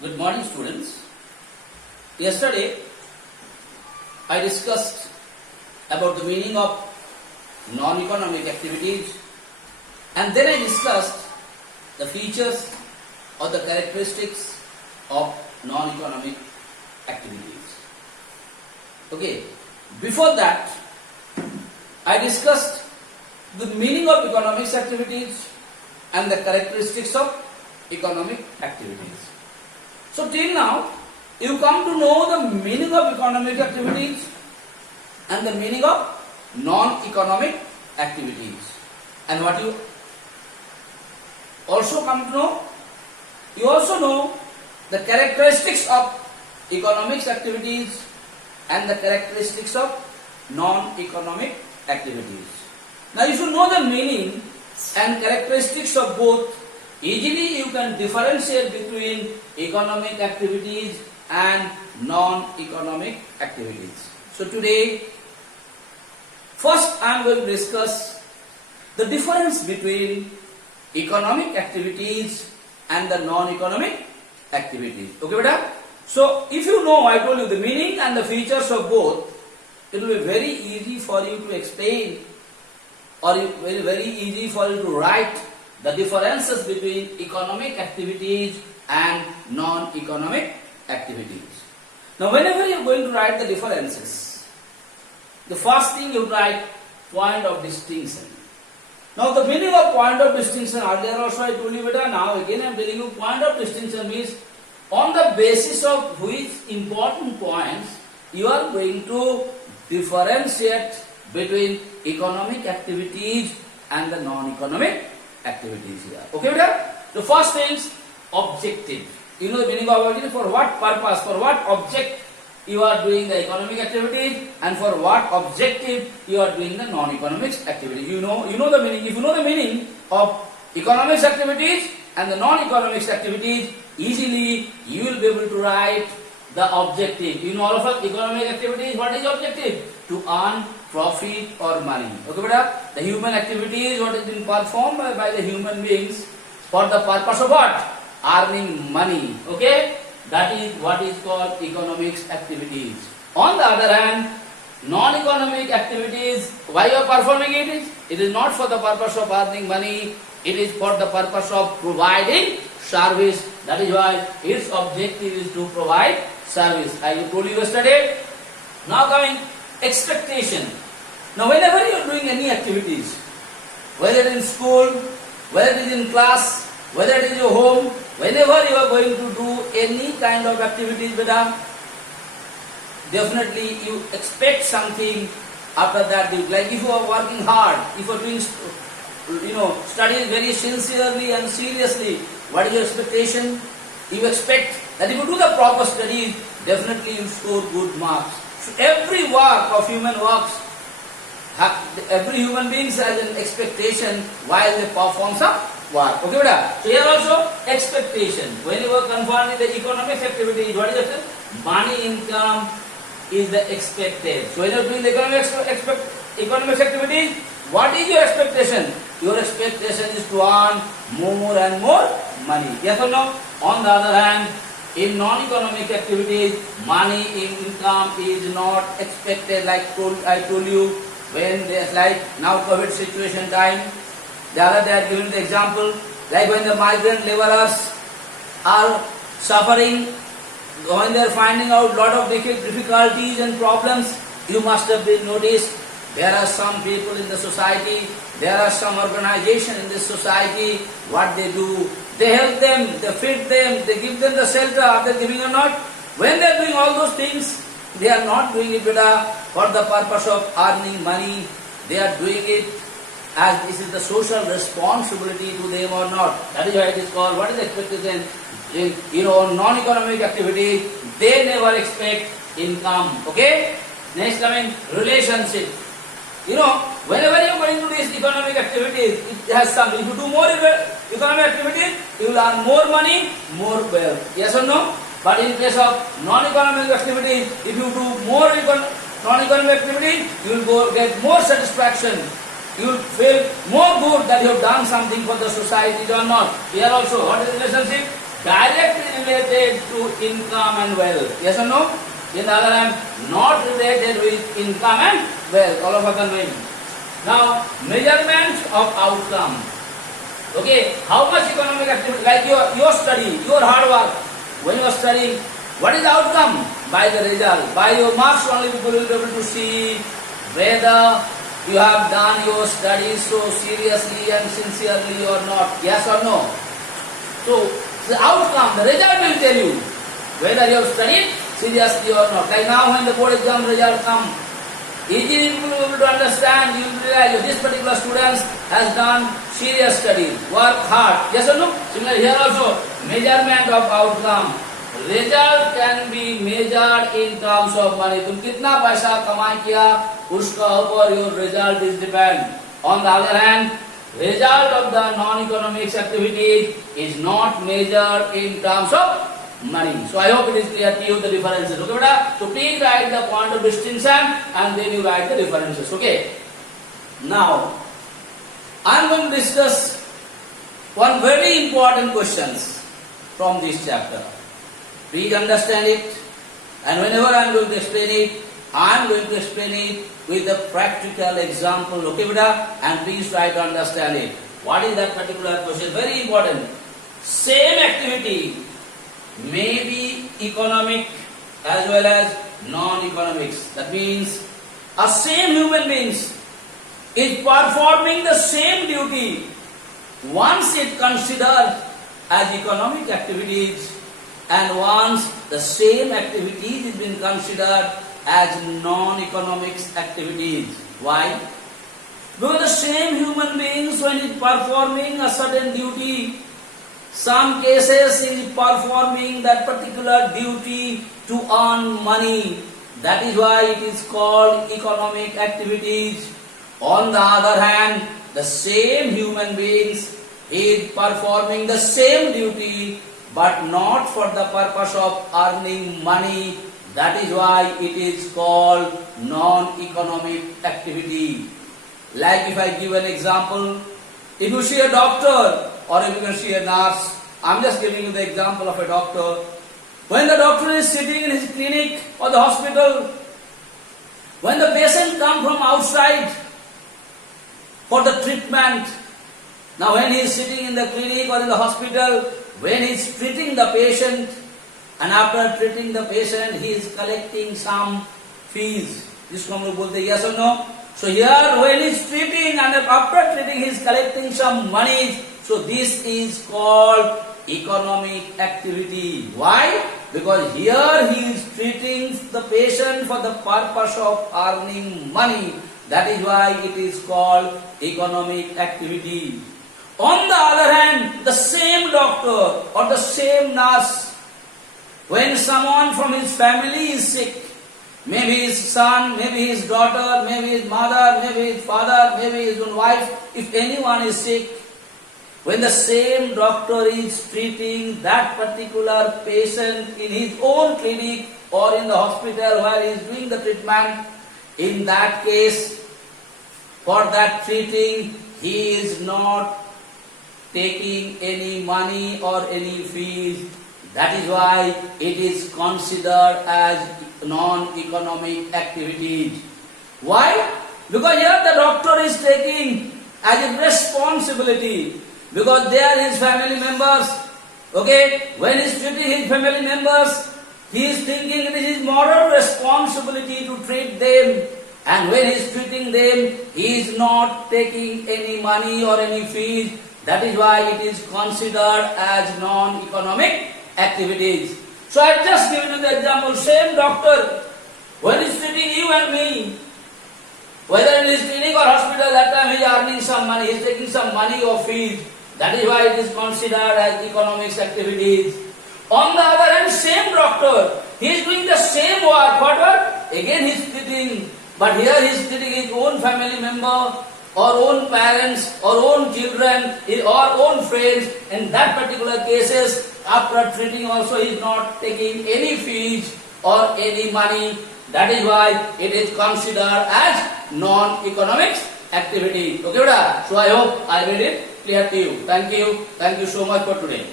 Good morning, students. Yesterday I discussed about the meaning of non-economic activities, and then I discussed the features or the characteristics of non-economic activities. Okay, before that I discussed the meaning of economic activities and the characteristics of economic activities. So till now, you come to know the meaning of economic activities and the meaning of non-economic activities. And what you also come to know, you also know the characteristics of economic activities and the characteristics of non-economic activities. Now you should know the meaning and characteristics of both. Easily you can differentiate between economic activities and non-economic activities. So today, first I am going to discuss the difference between economic activities and the non-economic activities. Okay, beta? So if you know, I told you the meaning and the features of both, it will be very easy for you to explain, or very easy for you to write the differences between economic activities and non-economic activities. Now whenever you are going to write the differences, the first thing you write point of distinction. Now the meaning of point of distinction, earlier also I told you beta, now again I am telling you, point of distinction means on the basis of which important points you are going to differentiate between economic activities and the non-economic activities here. Okay, beta? The first thing is objective. You know the meaning of objective? For what purpose, for what object you are doing the economic activities, and for what objective you are doing the non-economic activities. You know the meaning. If you know the meaning of economic activities and the non-economic activities, easily you will be able to write the objective. You know all of us, economic activities, what is the objective? To earn profit or money. Okay, beta? The human activities, what is being performed by the human beings for the purpose of what? Earning money. Okay? That is what is called economic activities. On the other hand, non-economic activities, why you are performing it? It is not for the purpose of earning money, it is for the purpose of providing service. That is why its objective is to provide service. I told you yesterday. Now coming expectation. Now whenever you are doing any activities, whether in school, whether it is in class, whether it is your home, whenever you are going to do any kind of activities, beta, definitely you expect something after that. Like if you are working hard, if you are doing studying very sincerely and seriously, what is your expectation? You expect that if you do the proper studies, definitely you score good marks. So every work of human works, every human being has an expectation while they perform some work. Okay, beta? So here also expectation. When you are confronted with the economic activity, what is it? Money income is the expected. So when you are doing the economic activity, what is your expectation? Your expectation is to earn more and more money. Yes or no? On the other hand, in non-economic activities, money income is not expected. Like I told you, when there's like now COVID situation time, the other day I have given the example, like when the migrant laborers are suffering, when they are finding out lot of difficulties and problems, you must have been noticed. There are some people in the society, there are some organization in this society, what they do, they help them, they feed them, they give them the shelter, are they giving or not? When they are doing all those things, they are not doing it for the purpose of earning money, they are doing it as this is the social responsibility to them or not. That is why it is called, what is the expectation? In non-economic activity, they never expect income. Okay? Next coming, relationship. Whenever you are going to these economic activities, it has some. If you do more economic activities, you will earn more money, more wealth. Yes or no? But in case of non-economic activities, if you do more non-economic activities, you will get more satisfaction. You will feel more good that you have done something for the society or not. Here also, what is the relationship? Directly related to income and wealth. Yes or no? In the other hand, not related with income and wealth. All of us are knowing. Now, measurement of outcome. Okay, how much economic activity, like your study, your hard work, when you are studying, what is the outcome? By the result. By your marks only people will be able to see whether you have done your studies so seriously and sincerely or not. Yes or no? So, the outcome, the result will tell you whether you have studied seriously or not. Like now when the board exam result come, easily people will be able to understand, you will realize this particular student has done serious studies, work hard. Yes or no? Similarly here also, measurement of outcome. Result can be measured in terms of money. तुम कितना पैसा कमाई किया, उसका ऊपर your result is depend. On the other hand, result of the non-economics activity is not measured in terms of money. So I hope it is clear to you the differences. Okay, beta? So please write the point of distinction and then you write the differences. Okay. Now, I am going to discuss one very important questions from this chapter. Please understand it, and whenever I am going to explain it, I am going to explain it with a practical example. Okay, beta? And please try to understand it. What is that particular question? Very important. Same activity may be economic as well as non-economics. That means a same human beings is performing the same duty. Once it considered as economic activities, and once the same activities is being considered as non-economics activities. Why? Because the same human beings, when it performing a certain duty, some cases is performing that particular duty to earn money. That is why it is called economic activities. On the other hand, the same human beings is performing the same duty but not for the purpose of earning money. That is why it is called non-economic activity. Like if I give an example, if you see a doctor or if you can see a nurse, I am just giving you the example of a doctor. When the doctor is sitting in his clinic or the hospital, when the patient comes from outside for the treatment, now when he is sitting in the clinic or in the hospital, when he is treating the patient, and after treating the patient, he is collecting some fees. This हम लोग बोलते हैं yes or no? So here when he is treating and after treating, he is collecting some money. So this is called economic activity. Why? Because here he is treating the patient for the purpose of earning money. That is why it is called economic activity. On the other hand, the same doctor or the same nurse, when someone from his family is sick, maybe his son, maybe his daughter, maybe his mother, maybe his father, maybe his own wife, if anyone is sick, when the same doctor is treating that particular patient in his own clinic or in the hospital where he is doing the treatment, in that case, for that treating, he is not taking any money or any fees. That is why it is considered as non-economic activities. Why? Because here the doctor is taking as a responsibility, because they are his family members. Okay, when he is treating his family members, he is thinking it is his moral responsibility to treat them. And when he is treating them, he is not taking any money or any fees. That is why it is considered as non-economic activities. So I have just given you the example. Same doctor, when he is treating you and me, whether in his clinic or hospital, that time he is earning some money, he is taking some money or fees. That is why it is considered as economics activities. On the other hand, same doctor, he is doing the same work. What? Again he is treating, but here he is treating his own family member, or own parents, or own children, or own friends. In that particular cases, after treating also he is not taking any fees or any money. That is why it is considered as non-economics activity. Okay, so I hope I made it clear to you. Thank you so much for today.